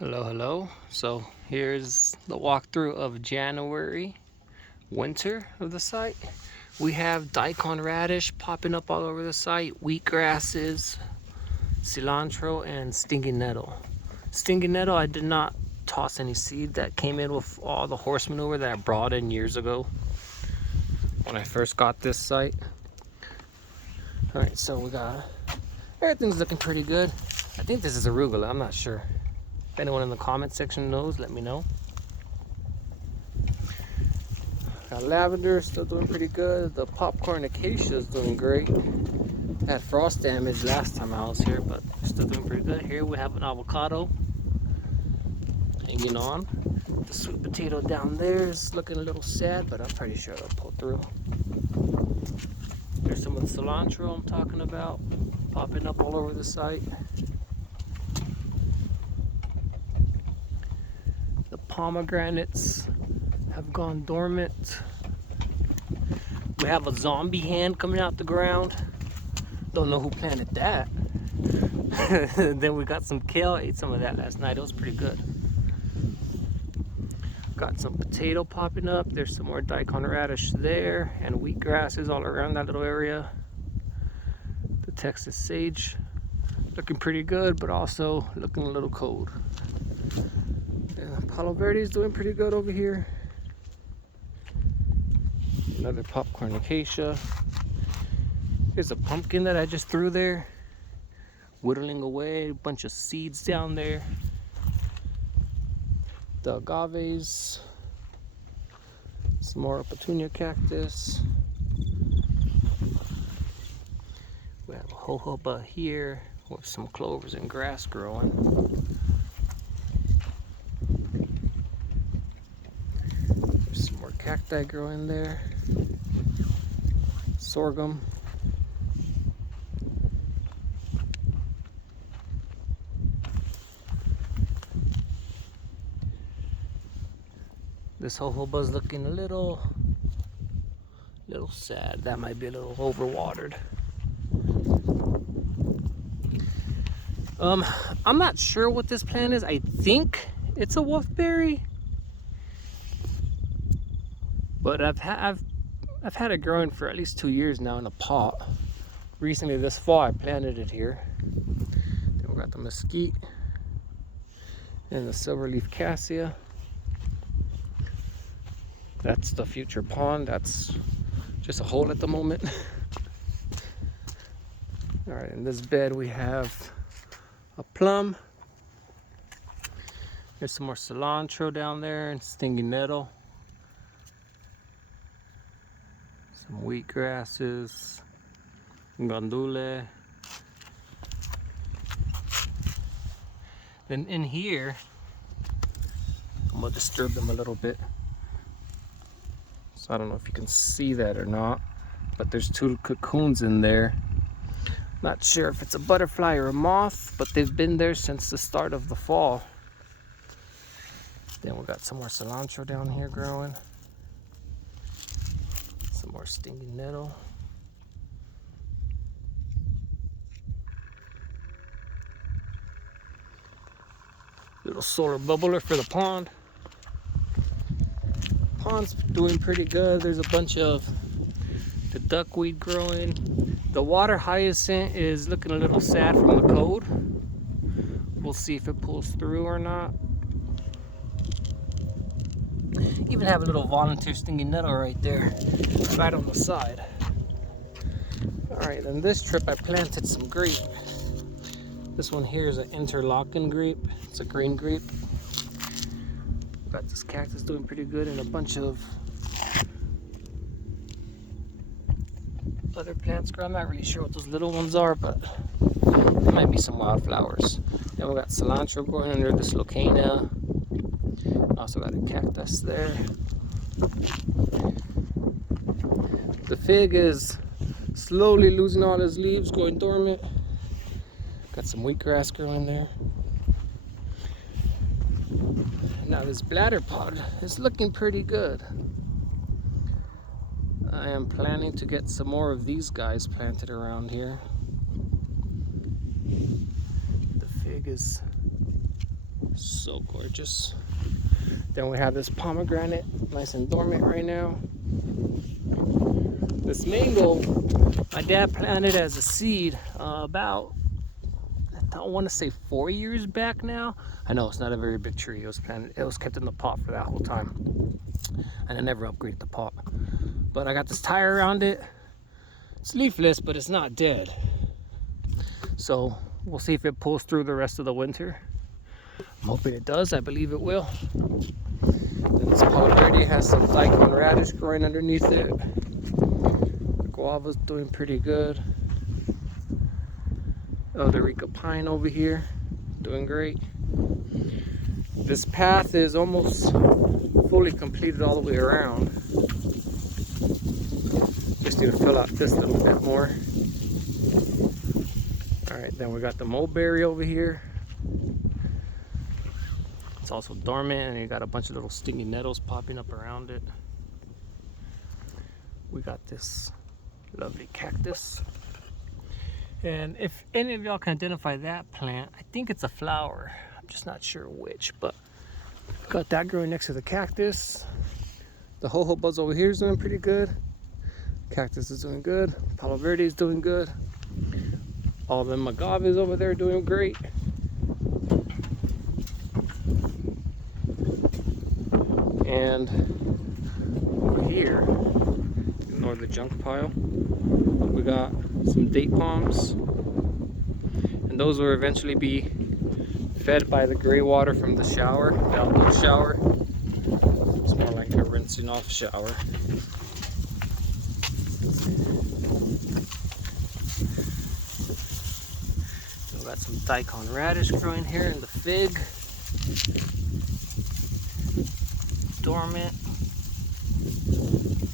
Hello. So here's the walkthrough of January, winter of the site. We have daikon radish popping up all over the site, wheatgrasses, cilantro, and stinging nettle. Stinging nettle, I did not toss any seed. That came in with all the horse manure that I brought in years ago when I first got this site. All right, so we got everything's looking pretty good. I think this is arugula. I'm not sure. If anyone in the comment section knows, let me know. Got lavender still doing pretty good. The popcorn acacia is doing great. Had frost damage last time I was here, but still doing pretty good. Here we have an avocado hanging on. The sweet potato down there is looking a little sad, but I'm pretty sure it'll pull through. There's some of the cilantro I'm talking about, popping up all over the site. The pomegranates have gone dormant. We have a zombie hand coming out the ground. Don't know who planted that. Then we got some kale. Ate some of that last night. It was pretty good. Got some potato popping up. There's some more daikon radish there, and wheatgrasses all around that little area. The Texas sage looking pretty good, but also looking a little cold. Palo Verde is doing pretty good over here. Another popcorn acacia. Here's a pumpkin that I just threw there, whittling away, a bunch of seeds down there. The agaves, some more petunia cactus. We have a jojoba here with some clovers and grass growing. There's some more cacti growing there. Sorghum. This jojoba's looking a little sad. That might be a little overwatered. I'm not sure what this plant is. I think it's a wolfberry, but I've had it growing for at least 2 years now in a pot. Recently this fall I planted it here. Then we got the mesquite and the silverleaf cassia. That's the future pond. That's just a hole at the moment. All right, in this bed we have a plum. There's some more cilantro down there and stinging nettle. Some wheatgrasses, gandule. Then in here, I'm gonna disturb them a little bit. So I don't know if you can see that or not, but there's 2 cocoons in there. Not sure if it's a butterfly or a moth, but they've been there since the start of the fall. Then we got some more cilantro down here growing. Some more stinging nettle. Little solar bubbler for the pond. Pond's doing pretty good. There's a bunch of the duckweed growing. The water hyacinth is looking a little sad from the cold. We'll see if it pulls through or not. Even have a little volunteer stinging nettle right there, right on the side. All right, then this trip I planted some grape. This one here is an interlocking grape. It's a green grape. Got this cactus doing pretty good and a bunch of other plants growing. I'm not really sure what those little ones are, but there might be some wildflowers. Then we got cilantro growing under this locana. Also got a cactus there. The fig is slowly losing all his leaves, going dormant. Got some wheatgrass growing there. Now this bladder pod is looking pretty good. I am planning to get some more of these guys planted around here. The fig is So gorgeous. Then we have this pomegranate, nice and dormant right now. This mango, my dad planted as a seed about, I want to say 4 years back now. I know it's not a very big tree. It was planted, it was kept in the pot for that whole time, and I never upgraded the pot. But I got this tire around it. It's leafless, but it's not dead. So we'll see if it pulls through the rest of the winter. I'm hoping it does. I believe it will. And this palo verde has some daikon radish growing underneath it. The guava's doing pretty good. Eldorica pine over here, doing great. This path is almost fully completed all the way around. Just need to fill out this little bit more. Alright, then we got the mulberry over here. It's also dormant, and you got a bunch of little stinging nettles popping up around it. We got this lovely cactus. And if any of y'all can identify that plant, I think it's a flower. I'm just not sure which, but got that growing next to the cactus. The jojoba's over here is doing pretty good. Cactus is doing good. Palo verde is doing good. All the Mojaves over there doing great. And over here, ignore the junk pile, we got some date palms, and those will eventually be fed by the gray water from the shower, the outdoor shower. It's more like a rinsing off shower. We got some daikon radish growing here in the fig. Dormant,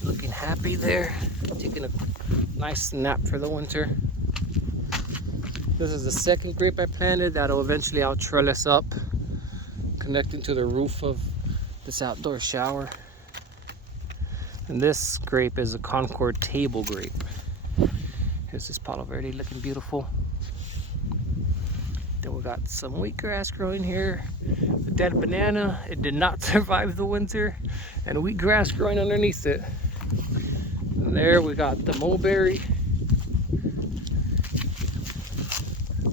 looking happy there, taking a nice nap for the winter. This is the second grape I planted that'll eventually out trellis up, connecting to the roof of this outdoor shower. And this grape is a Concord table grape. Here's this palo verde looking beautiful. Then we got some wheatgrass growing here. The dead banana, it did not survive the winter, and wheatgrass growing underneath it. And there we got the mulberry.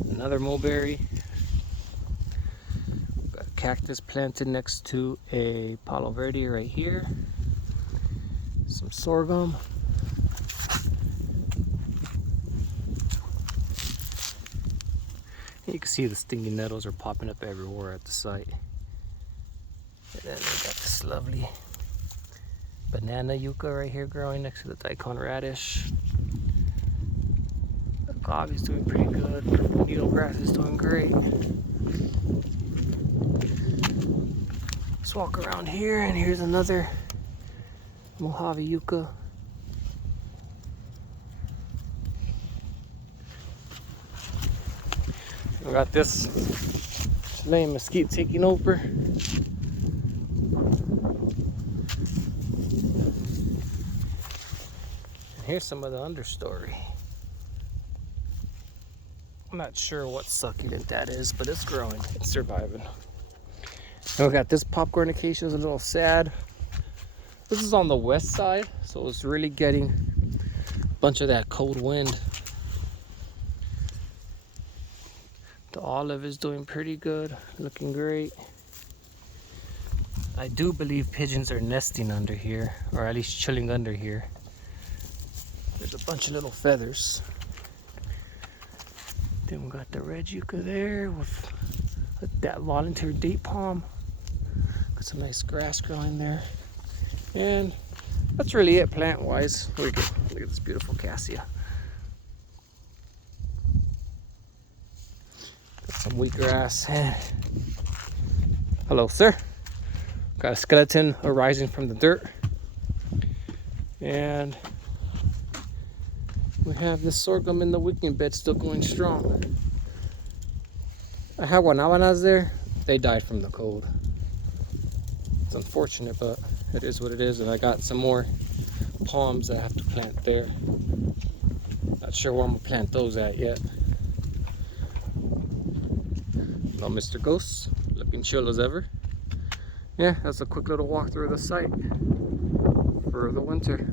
Another mulberry. We've got a cactus planted next to a palo verde right here. Some sorghum. You can see the stinging nettles are popping up everywhere at the site. And then we got this lovely banana yucca right here growing next to the daikon radish. The agave is doing pretty good. Purple needlegrass is doing great. Let's walk around here, and here's another Mojave yucca. We got this Chilean mesquite taking over. And here's some of the understory. I'm not sure what succulent that is, but it's growing. It's surviving. And we got this popcorn acacia, is a little sad. This is on the west side, so it's really getting a bunch of that cold wind. The olive is doing pretty good, looking great. I do believe pigeons are nesting under here, or at least chilling under here. There's a bunch of little feathers. Then we got the red yucca there with that volunteer date palm. Got some nice grass growing there. And that's really it plant-wise. Look at this beautiful cassia. Some wheatgrass. Hello, sir. Got a skeleton arising from the dirt. And we have this sorghum in the wicking bed still going strong. I have guanabanas there. They died from the cold. It's unfortunate, but it is what it is. And I got some more palms that I have to plant there. Not sure where I'm gonna plant those at yet. Hello, Mr. Ghost. Looking chill as ever. Yeah, that's a quick little walkthrough of the site for the winter.